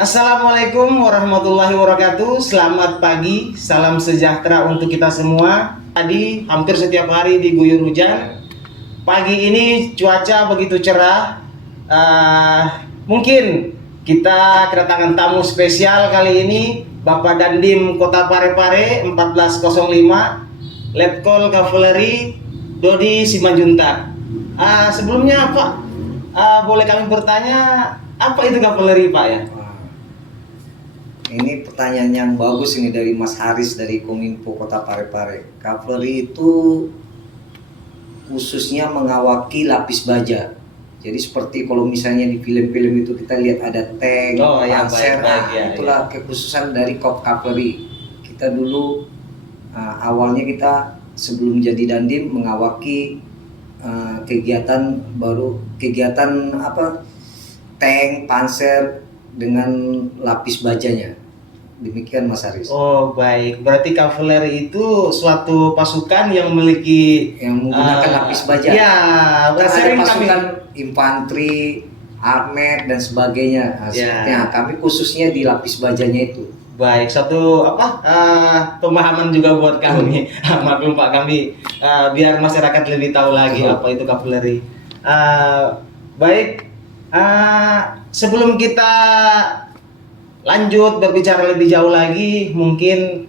Assalamualaikum warahmatullahi wabarakatuh. Selamat pagi, salam sejahtera untuk kita semua. Tadi hampir setiap hari diguyur hujan. Pagi ini cuaca begitu cerah. Mungkin kita kedatangan tamu spesial kali ini, Bapak Dandim Kota Parepare 1405, Letkol Kavaleri Dodi Simanjuntak. Sebelumnya Pak, boleh kami bertanya apa itu kavaleri Pak ya? Ini pertanyaan yang bagus ini dari Mas Haris dari Kominfo Kota Parepare. Kavaleri itu khususnya mengawaki lapis baja. Jadi seperti kalau misalnya di film-film itu kita lihat ada tank, panser, itulah kekhususan dari kavaleri. Kita dulu awalnya kita sebelum jadi Dandim mengawaki kegiatan tank, panser dengan lapis bajanya. Demikian Mas Haris. Oh baik, berarti kavaleri itu suatu pasukan yang menggunakan lapis baja. Ya, ada pasukan infanteri, armet dan sebagainya. Kami khususnya di lapis bajanya itu. Baik, satu pemahaman juga buat kami. Maklum Pak, kami biar masyarakat lebih tahu lagi apa itu kavaleri. Baik, sebelum kita lanjut berbicara lebih jauh lagi, mungkin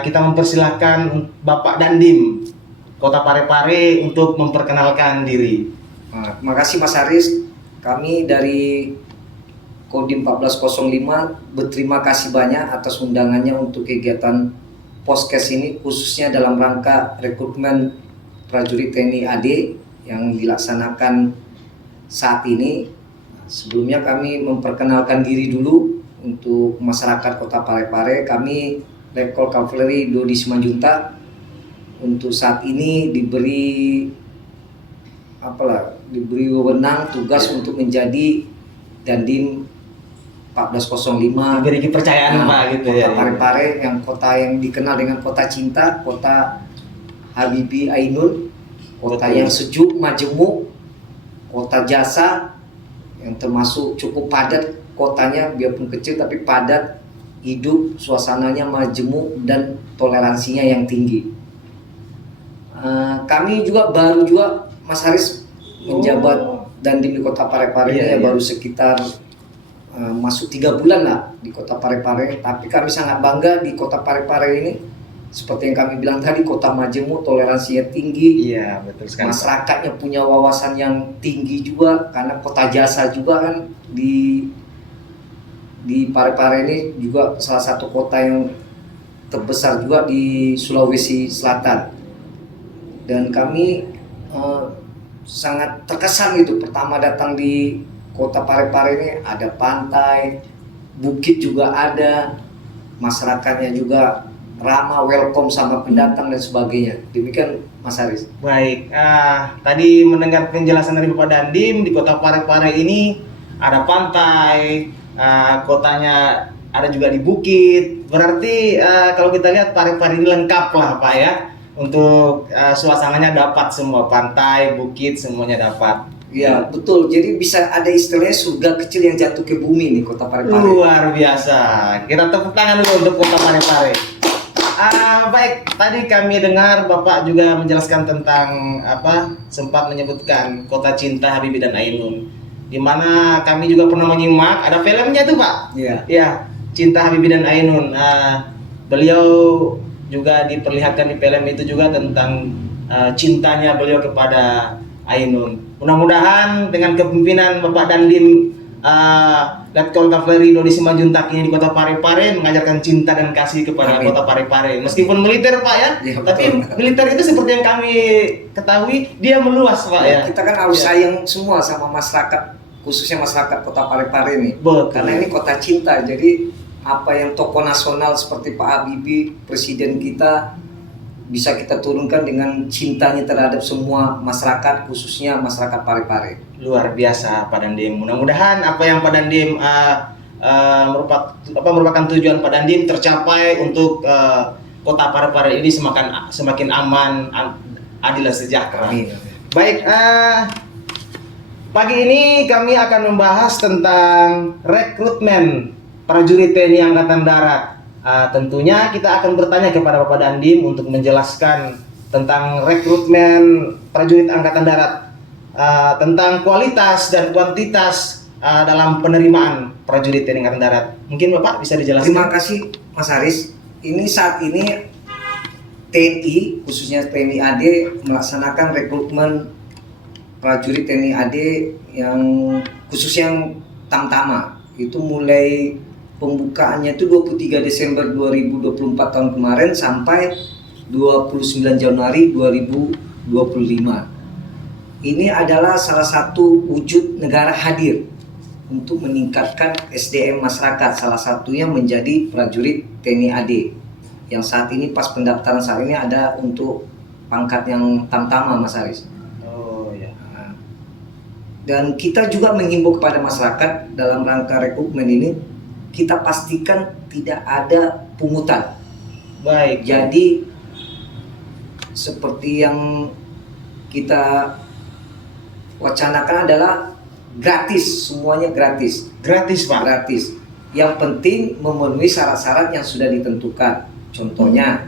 kita mempersilahkan Bapak Dandim Kota Parepare untuk memperkenalkan diri. Terima kasih Mas Haris. Kami dari Kodim 1405 berterima kasih banyak atas undangannya untuk kegiatan Poskes ini, khususnya dalam rangka rekrutmen prajurit TNI AD yang dilaksanakan saat ini. Sebelumnya kami memperkenalkan diri dulu. Untuk masyarakat Kota Parepare, kami Letkol Kavaleri Dodi Simanjuntak untuk saat ini diberi wewenang tugas untuk menjadi Dandim 1405. Diberi kepercayaan Pak gitu Kota ya. Parepare yang kota yang dikenal dengan kota cinta, kota Habibi Ainun, kota yang sejuk, majemuk, kota jasa yang termasuk cukup padat. Kotanya biarpun kecil tapi padat, hidup, suasananya majemuk dan toleransinya yang tinggi. Kami juga baru Mas Haris menjabat Dandim di Kota Parepare ini baru sekitar masuk 3 bulan lah di Kota Parepare. Tapi kami sangat bangga di Kota Parepare ini. Seperti yang kami bilang tadi, kota majemuk, toleransinya tinggi. Iya, betul sekali. Masyarakatnya punya wawasan yang tinggi juga karena kota jasa juga kan di Parepare ini juga salah satu kota yang terbesar juga di Sulawesi Selatan. Dan kami sangat terkesan gitu pertama datang di Kota Parepare ini, ada pantai, bukit juga ada, masyarakatnya juga ramah, welcome sama pendatang dan sebagainya. Demikian Mas Haris. Baik, tadi mendengar penjelasan dari Bapak Dandim, di Kota Parepare ini ada pantai, kotanya ada juga di bukit. Berarti kalau kita lihat Parepare ini lengkap lah Pak ya. Untuk suasananya dapat semua, pantai, bukit semuanya dapat. Iya betul, jadi bisa ada istilahnya surga kecil yang jatuh ke bumi nih Kota Parepare. Luar biasa. Kita tepuk tangan dulu untuk Kota Parepare. Baik, tadi kami dengar Bapak juga menjelaskan tentang sempat menyebutkan Kota Cinta Habibi dan Ainun, di mana kami juga pernah menyimak, ada filmnya tuh Pak. Iya. Ya, Cinta Habibi dan Ainun. Beliau juga diperlihatkan di film itu juga tentang cintanya beliau kepada Ainun. Mudah-mudahan dengan kepemimpinan Bapak Dandim Letkol Kavaleri Dodi Simanjuntak ini di Kota Parepare mengajarkan cinta dan kasih kepada Kota Parepare. Meskipun militer Pak ya, tapi militer itu seperti yang kami ketahui dia meluas Pak ya. Kita kan harus sayang semua sama masyarakat, khususnya masyarakat Kota Parepare ini. Karena ini kota cinta. Jadi apa yang tokoh nasional seperti Pak Habibie, presiden kita, bisa kita turunkan dengan cintanya terhadap semua masyarakat, khususnya masyarakat Parepare. Luar biasa Pak Dandim. Mudah-mudahan apa yang Pak Dandim merupakan tujuan Pak Dandim tercapai untuk Kota Parepare ini semakin aman, adil dan sejahtera. Amin. Baik, pagi ini kami akan membahas tentang rekrutmen prajurit TNI Angkatan Darat. Tentunya kita akan bertanya kepada Bapak Dandim untuk menjelaskan tentang rekrutmen prajurit Angkatan Darat, tentang kualitas dan kuantitas dalam penerimaan prajurit TNI Angkatan Darat. Mungkin Bapak bisa dijelaskan. Terima kasih Mas Haris. Ini saat ini TNI, khususnya TNI AD, melaksanakan rekrutmen prajurit TNI AD yang khusus yang Tamtama. Itu mulai pembukaannya itu 23 Desember 2024 tahun kemarin sampai 29 Januari 2025. Ini adalah salah satu wujud negara hadir untuk meningkatkan SDM masyarakat, salah satunya menjadi prajurit TNI AD. Yang saat ini pas pendaftaran saat ini ada untuk pangkat yang Tamtama, Mas Haris. Oh ya. Dan kita juga menghimbau kepada masyarakat dalam rangka rekrutmen ini, kita pastikan tidak ada pungutan. Baik. Jadi seperti yang kita wacanakan adalah gratis, semuanya gratis. Gratis, Pak. Gratis. Yang penting memenuhi syarat-syarat yang sudah ditentukan. Contohnya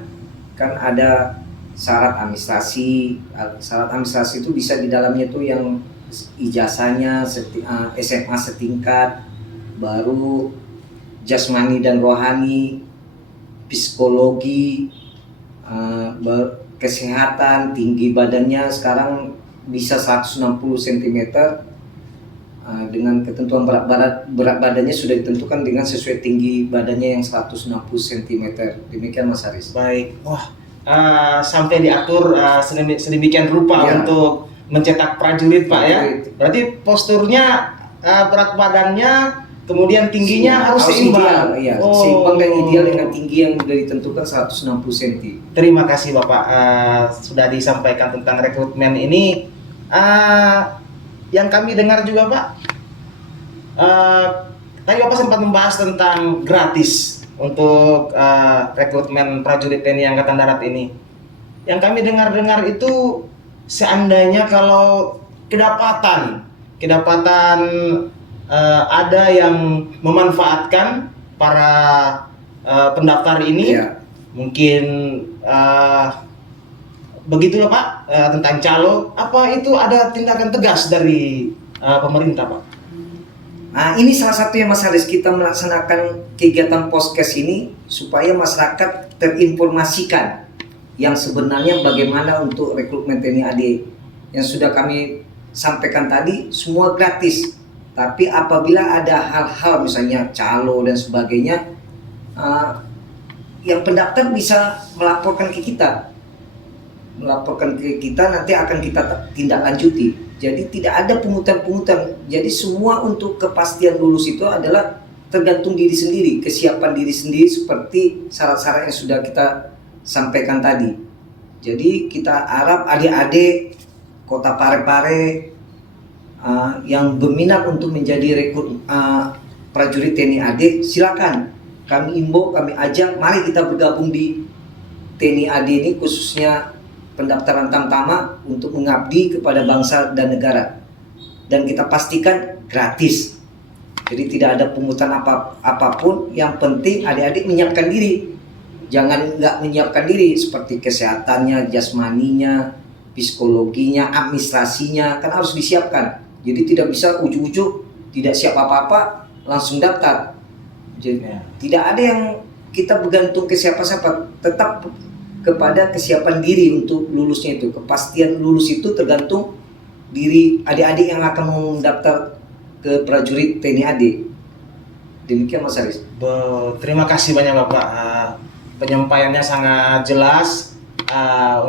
kan ada syarat administrasi. Syarat administrasi itu bisa di dalamnya itu yang ijazahnya SMA setingkat, baru jasmani dan rohani, psikologi, kesehatan, tinggi badannya sekarang bisa 160 cm, dengan ketentuan berat badannya sudah ditentukan dengan sesuai tinggi badannya yang 160 cm. Demikian Mas Haris. Baik. Wah, sampai diatur sedemikian rupa Ya. untuk mencetak prajurit, Pak ya. Prajurit. Berarti posturnya, berat badannya, kemudian tingginya harus seimbang. Ideal, iya. Seimbang dan ideal dengan tinggi yang sudah ditentukan 160 cm. Terima kasih Bapak, sudah disampaikan tentang rekrutmen ini. Yang kami dengar juga Pak, tadi Bapak sempat membahas tentang gratis untuk rekrutmen prajurit TNI Angkatan Darat ini. Yang kami dengar itu seandainya kalau kedapatan ada yang memanfaatkan para pendaftar ini, Iya. mungkin begitulah Pak, tentang calo, apa itu ada tindakan tegas dari pemerintah Pak? Nah, ini salah satu yang Mas Haris, kita melaksanakan kegiatan Poskes ini supaya masyarakat terinformasikan yang sebenarnya bagaimana untuk rekrutmen TNI AD. Yang sudah kami sampaikan tadi semua gratis. Tapi apabila ada hal-hal misalnya calo dan sebagainya, yang pendaftar bisa melaporkan ke kita. Nanti akan kita tindak lanjuti. Jadi tidak ada pungutan-pungutan. Jadi semua untuk kepastian lulus itu adalah tergantung diri sendiri, kesiapan diri sendiri seperti syarat-syarat yang sudah kita sampaikan tadi. Jadi kita harap adik-adik Kota Parepare yang berminat untuk menjadi rekrut prajurit TNI AD, silakan. Kami imbau, kami ajak, mari kita bergabung di TNI AD ini, khususnya pendaftaran Tamtama untuk mengabdi kepada bangsa dan negara. Dan kita pastikan gratis. Jadi tidak ada pungutan apapun. Yang penting adik-adik menyiapkan diri. Jangan nggak menyiapkan diri seperti kesehatannya, jasmaninya, psikologinya, administrasinya, kan harus disiapkan. Jadi tidak bisa ujuk-ujuk, tidak siap apa-apa, langsung daftar. Jadi tidak ada yang kita bergantung ke siapa-siapa, tetap kepada kesiapan diri untuk lulusnya itu. Kepastian lulus itu tergantung diri adik-adik yang akan mendaftar ke prajurit TNI AD. Demikian Mas Haris. Terima kasih banyak Bapak, penyampaiannya sangat jelas.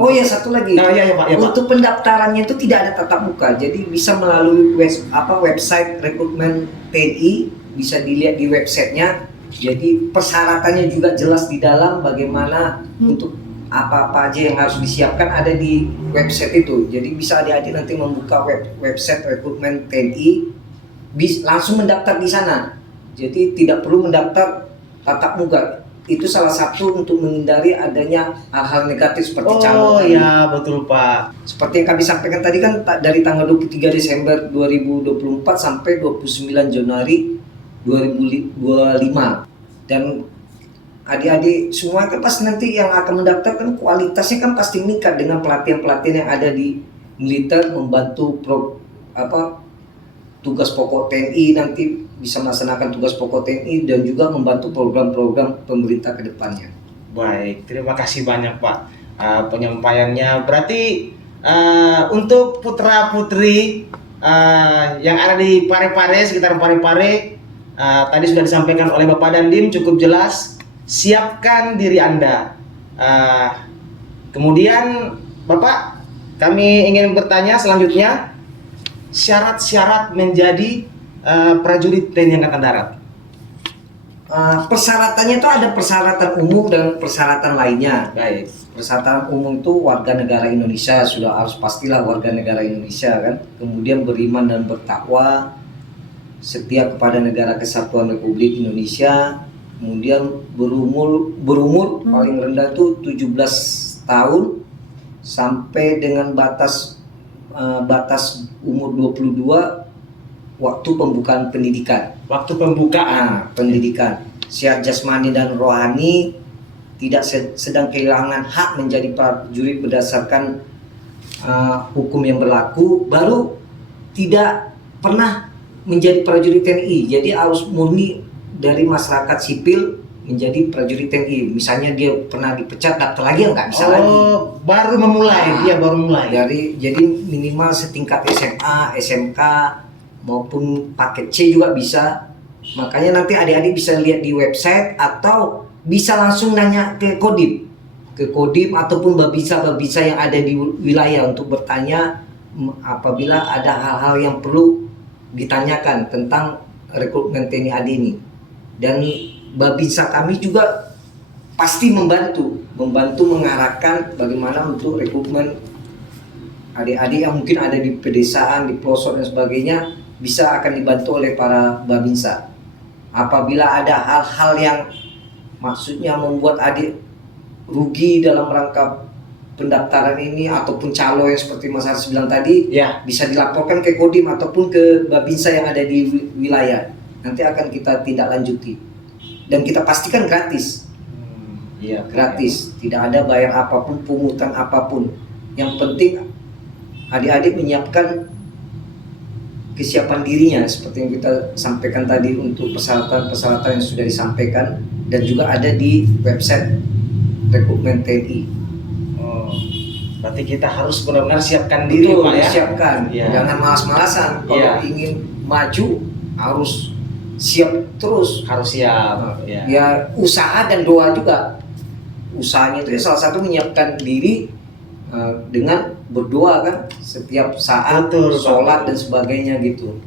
Oh ya, satu lagi. Iya, Pak, ya, Pak. Untuk pendaftarannya itu tidak ada tatap muka, jadi bisa melalui website rekrutmen TNI, bisa dilihat di websitenya. Jadi persyaratannya juga jelas di dalam, bagaimana untuk apa-apa aja yang harus disiapkan ada di website itu. Jadi bisa adik-adik nanti membuka website rekrutmen TNI, langsung mendaftar di sana. Jadi tidak perlu mendaftar tatap muka. Itu salah satu untuk menghindari adanya hal-hal negatif seperti calo. Oh ya, betul Pak. Seperti yang kami sampaikan tadi kan, dari tanggal 23 Desember 2024 sampai 29 Januari 2025. Dan adik-adik semua kan pasti nanti yang akan mendaftar kan kualitasnya kan pasti meningkat dengan pelatihan-pelatihan yang ada di militer, membantu tugas pokok TNI, nanti bisa melaksanakan tugas pokok TNI dan juga membantu program-program pemerintah ke depannya. Baik, terima kasih banyak Pak penyampaiannya. Berarti untuk putra-putri yang ada di Parepare, sekitar Parepare, tadi sudah disampaikan oleh Bapak Dandim cukup jelas. Siapkan diri Anda. Kemudian Bapak, kami ingin bertanya selanjutnya, syarat-syarat menjadi prajurit TNI Angkatan Darat. Persyaratannya itu ada persyaratan umum dan persyaratan lainnya. Baik. Persyaratan umum itu warga negara Indonesia, sudah harus pastilah warga negara Indonesia kan. Kemudian beriman dan bertakwa, setia kepada Negara Kesatuan Republik Indonesia. Kemudian berumur paling rendah itu 17 tahun sampai dengan batas umur 22 waktu pembukaan pendidikan. Waktu pembukaan Pendidikan. Sehat jasmani dan rohani, tidak sedang kehilangan hak menjadi prajurit berdasarkan hukum yang berlaku, baru tidak pernah menjadi prajurit TNI. Jadi harus murni dari masyarakat sipil menjadi prajurit TNI. Misalnya dia pernah dipecat, daftar lagi nggak bisa lagi. Baru memulai, dia baru mulai. Jadi minimal setingkat SMA, SMK maupun paket C juga bisa. Makanya nanti adik-adik bisa lihat di website atau bisa langsung nanya ke Kodim ataupun babinsa yang ada di wilayah untuk bertanya apabila ada hal-hal yang perlu ditanyakan tentang rekrutmen TNI AD ini. Dan babinsa kami juga pasti membantu mengarahkan bagaimana untuk rekrutmen adik-adik yang mungkin ada di pedesaan, di pelosok dan sebagainya, bisa akan dibantu oleh para babinsa. Apabila ada hal-hal yang maksudnya membuat adik rugi dalam rangka pendaftaran ini ataupun calo yang seperti Mas Haris bilang tadi, ya, bisa dilaporkan ke Kodim ataupun ke babinsa yang ada di wilayah. Nanti akan kita tindak lanjuti dan kita pastikan gratis. Iya, Gratis, tidak ada bayar apapun, pungutan apapun. Yang penting adik-adik menyiapkan kesiapan dirinya seperti yang kita sampaikan tadi untuk persyaratan-persyaratan yang sudah disampaikan dan juga ada di website rekrutmen TNI. Berarti kita harus benar-benar siapkan diri, Pak ya. Siapkan, Ya. jangan malas-malasan. Kalau ingin maju harus siap terus. Harus siap. Ya usaha dan doa juga. Usahanya itu salah satu menyiapkan diri dengan berdoa kan setiap saat, sholat dan sebagainya gitu.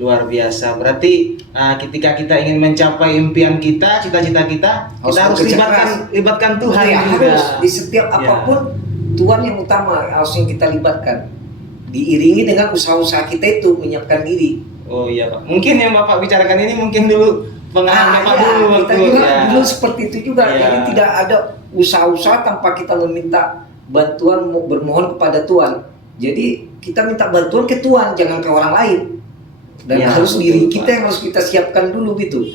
Luar biasa. Berarti ketika kita ingin mencapai impian kita, cita-cita kita harus libatkan Tuhan ya, juga. Harus di setiap apapun Tuhan yang utama harus yang kita libatkan. Diiringi dengan usaha-usaha kita itu menyiapkan diri. Oh iya Pak. Mungkin yang Bapak bicarakan ini mungkin dulu pengalaman Bapak dulu kita juga dulu seperti itu juga. Jadi tidak ada usaha-usaha tanpa kita meminta bantuan, bermohon kepada Tuhan. Jadi kita minta bantuan ke Tuhan, jangan ke orang lain. Dan harus diri kita yang harus kita siapkan dulu gitu.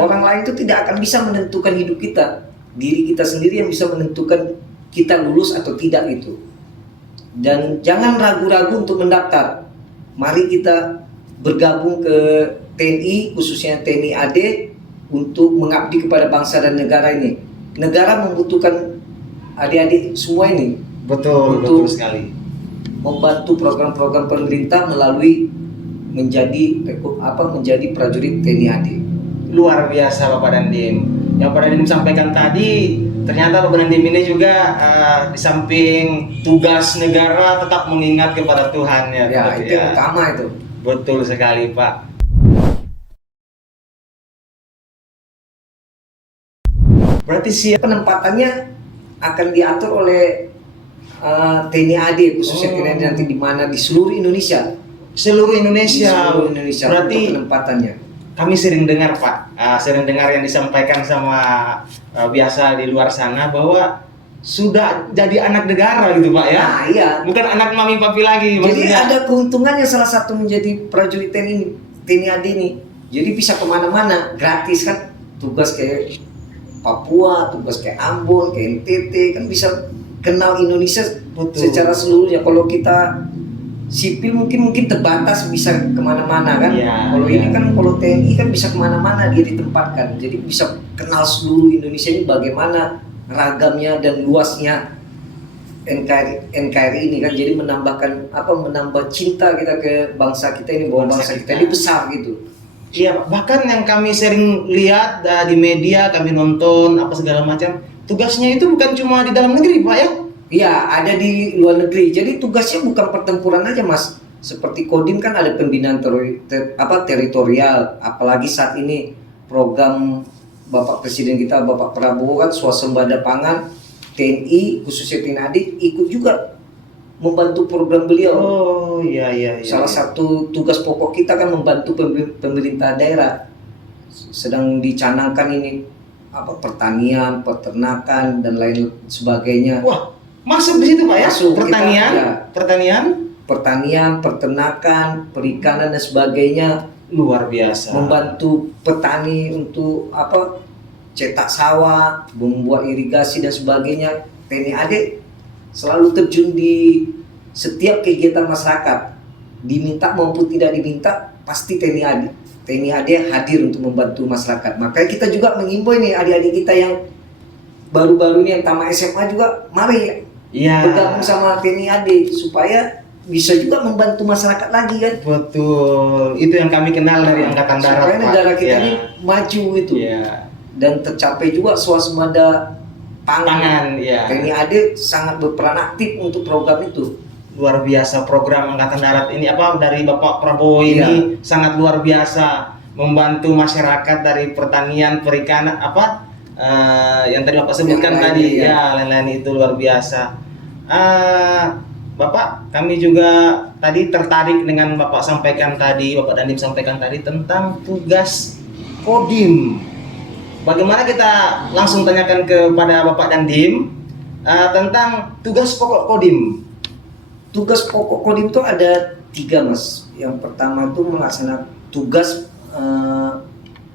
Orang lain itu tidak akan bisa menentukan hidup kita. Diri kita sendiri yang bisa menentukan kita lulus atau tidak itu. Dan jangan ragu-ragu untuk mendaftar. Mari kita bergabung ke TNI, khususnya TNI AD, untuk mengabdi kepada bangsa dan negara ini. Negara membutuhkan adik-adik semua ini. Betul sekali. Membantu program-program pemerintah melalui menjadi prajurit TNI AD. Luar biasa Bapak Dandim. Yang Bapak Dandim sampaikan tadi, ternyata Bapak Dandim ini juga di samping tugas negara tetap mengingat kepada Tuhan ya. Itu yang utama itu. Betul sekali Pak. Berarti penempatannya akan diatur oleh TNI AD, khususnya TNI AD nanti di mana di seluruh Indonesia. Seluruh Indonesia. Berarti penempatannya. Kami sering dengar Pak, sering dengar yang disampaikan sama biasa di luar sana bahwa sudah jadi anak negara gitu Pak ya. Nah, iya. Bukan anak mami papi lagi. Jadi ada keuntungannya salah satu menjadi prajurit TNI AD ini. Jadi bisa kemana-mana, gratis kan. Tugas ke Papua, tugas ke Ambon, ke NTT, kan bisa kenal Indonesia secara seluruhnya. Kalau kita sipil mungkin terbatas, bisa kemana-mana kan. Iya, Kalau iya. ini kan, kalau TNI kan bisa kemana-mana dia ditempatkan. Jadi bisa kenal seluruh Indonesia ini bagaimana ragamnya dan luasnya NKRI ini kan. Jadi menambah cinta kita ke bangsa kita ini, bahwa Bangsa bangsa kita kita. ini besar gitu. Iya, bahkan yang kami sering lihat di media, kami nonton apa segala macam, tugasnya itu bukan cuma di dalam negeri, Pak ya? Iya, ada di luar negeri. Jadi tugasnya bukan pertempuran aja, Mas. Seperti Kodim kan ada pembinaan teritorial. Apalagi saat ini program Bapak Presiden kita, Bapak Prabowo kan swasembada pangan. TNI khususnya TNI AD ikut juga membantu program beliau. Oh iya. Salah satu tugas pokok kita kan membantu pemerintah daerah. Sedang dicanangkan ini pertanian, peternakan dan lain sebagainya. Wah, masuk di situ Pak ya? Masuk, Pertanian, kita, ya. pertanian Peternakan, perikanan dan sebagainya, luar biasa. membantu petani untuk cetak sawah, membuat irigasi dan sebagainya. TNI AD selalu terjun di setiap kegiatan masyarakat, diminta maupun tidak diminta, pasti TNI AD hadir untuk membantu masyarakat. Makanya kita juga mengimbau ini adik-adik kita yang baru-baru ini yang tamat SMA juga, mari Iya. bergabung sama TNI AD supaya bisa juga membantu masyarakat lagi kan. Betul. Itu yang kami kenal dari Angkatan Darat. Supaya Pak. negara kita Iya. ini maju itu. Iya. Dan tercapai juga swasembada Pangan, ya. TNI AD sangat berperan aktif untuk program itu. Luar biasa program Angkatan Darat ini dari Bapak Prabowo ini sangat luar biasa membantu masyarakat dari pertanian, perikanan yang tadi Bapak sebutkan Yang tadi lain, ya, lain-lain itu luar biasa. Bapak, kami juga tadi tertarik dengan Bapak Dandim sampaikan tadi tentang tugas Kodim. Bagaimana kita langsung tanyakan kepada Bapak Dandim tentang tugas pokok Kodim. Tugas pokok Kodim itu ada 3, Mas. Yang pertama itu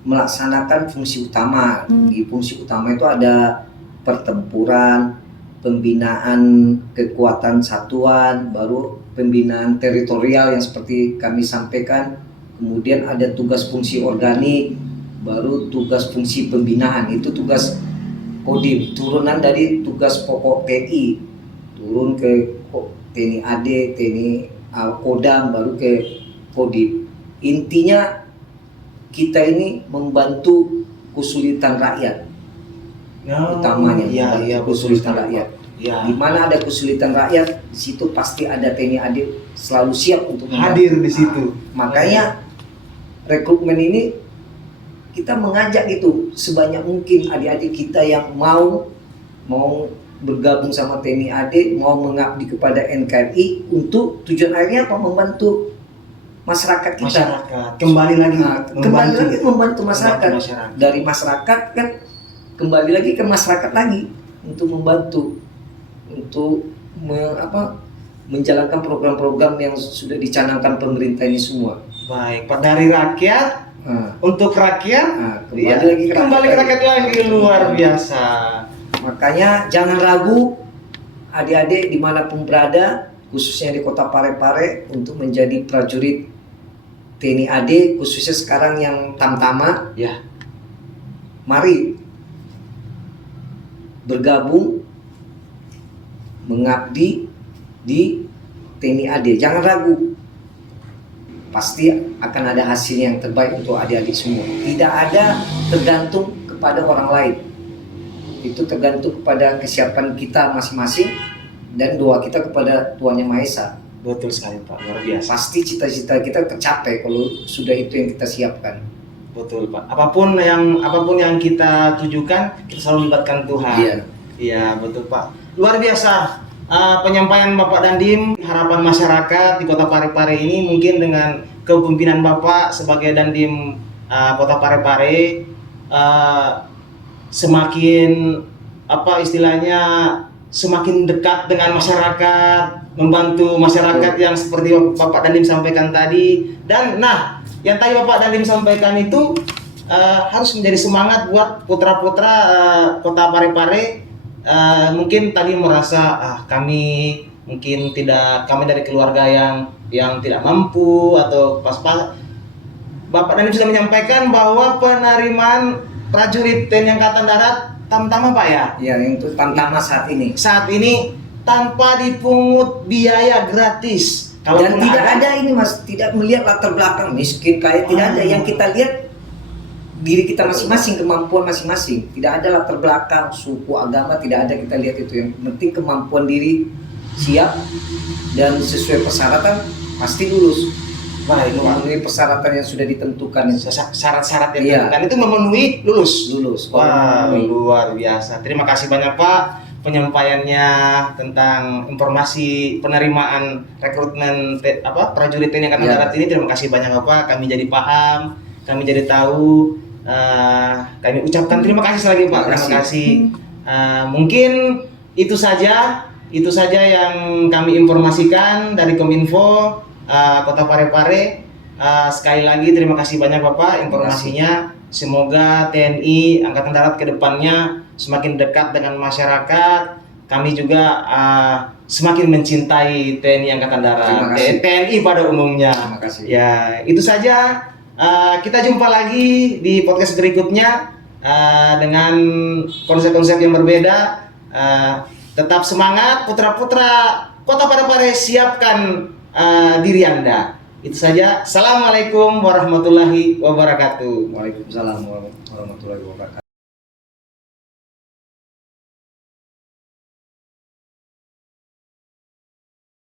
melaksanakan fungsi utama. Di fungsi utama itu ada pertempuran, pembinaan kekuatan satuan, baru pembinaan teritorial yang seperti kami sampaikan. Kemudian ada tugas fungsi organik, baru tugas fungsi pembinaan. Itu tugas Kodim, turunan dari tugas pokok TNI, turun ke TNI AD, TNI Kodam, baru ke Kodim. Intinya kita ini membantu kesulitan rakyat, utamanya Iya, kesulitan rakyat. Ya. Di mana ada kesulitan rakyat, di situ pasti ada TNI AD selalu siap untuk Hadir di situ. Makanya rekrutmen ini kita mengajak itu sebanyak mungkin adik-adik kita yang mau bergabung sama TNI AD, mau mengabdi kepada NKRI untuk tujuan akhirnya membantu masyarakat kita. Kembali lagi membantu masyarakat. Dari masyarakat kan kembali lagi ke masyarakat lagi untuk membantu untuk menjalankan program-program yang sudah dicanangkan pemerintah ini semua. Baik, Pak, dari rakyat untuk rakyat, kembali ke rakyat lagi, luar biasa. Makanya jangan ragu adik-adik dimanapun berada, khususnya di Kota Parepare, untuk menjadi prajurit TNI AD, khususnya sekarang yang tamtama. Ya. Mari bergabung mengabdi di TNI AD. Jangan ragu, pasti akan ada hasil yang terbaik untuk adik-adik semua. Tidak ada tergantung kepada orang lain, itu tergantung kepada kesiapan kita masing-masing dan doa kita kepada Tuhan Yang Maha Esa. Betul sekali Pak, luar biasa. Pasti cita-cita kita tercapai kalau sudah itu yang kita siapkan. Betul Pak. Apapun yang kita tujukan, kita selalu melibatkan Tuhan. Iya. Iya, betul Pak. Luar biasa. Penyampaian Bapak Dandim, harapan masyarakat di Kota Parepare ini mungkin dengan kepemimpinan Bapak sebagai Dandim Kota Parepare semakin semakin dekat dengan masyarakat, membantu masyarakat yang seperti Bapak Dandim sampaikan tadi. Dan yang tadi Bapak Dandim sampaikan itu harus menjadi semangat buat putra-putra Kota Parepare. Mungkin tadi merasa kami dari keluarga yang tidak mampu atau pas-pas. Bapak Dandim sudah menyampaikan bahwa penerimaan prajurit TNI Angkatan Darat tamtama Pak ya? Ya, itu tamtama saat ini. Saat ini tanpa dipungut biaya gratis. Dan tidak ada ini Mas, tidak melihat latar belakang miskin kaya, tidak ada. Yang kita lihat diri kita masing-masing, kemampuan masing-masing. Tidak ada latar belakang, suku, agama, tidak ada, kita lihat itu. Yang penting kemampuan diri siap dan sesuai persyaratan pasti lulus. Baik, memenuhi persyaratan yang sudah ditentukan. Syarat-syarat yang ditentukan itu memenuhi lulus. Wah, luar biasa. Terima kasih banyak Pak penyampaiannya tentang informasi penerimaan rekrutmen prajurit TNI Angkatan Darat ini. Terima kasih banyak Bapak. Kami jadi paham, kami jadi tahu. Kami ucapkan terima kasih lagi Pak. Terima kasih. Mungkin itu saja yang kami informasikan dari Kominfo Kota Parepare. Sekali lagi terima kasih banyak Bapak informasinya. Semoga TNI Angkatan Darat ke depannya semakin dekat dengan masyarakat. Kami juga semakin mencintai TNI Angkatan Darat, TNI pada umumnya. Terima kasih. Ya, itu saja. Kita jumpa lagi di podcast berikutnya dengan konsep-konsep yang berbeda. Tetap semangat putra-putra Kota Parepare, siapkan diri Anda. Itu saja. Assalamualaikum warahmatullahi wabarakatuh. Waalaikumsalam warahmatullahi wabarakatuh.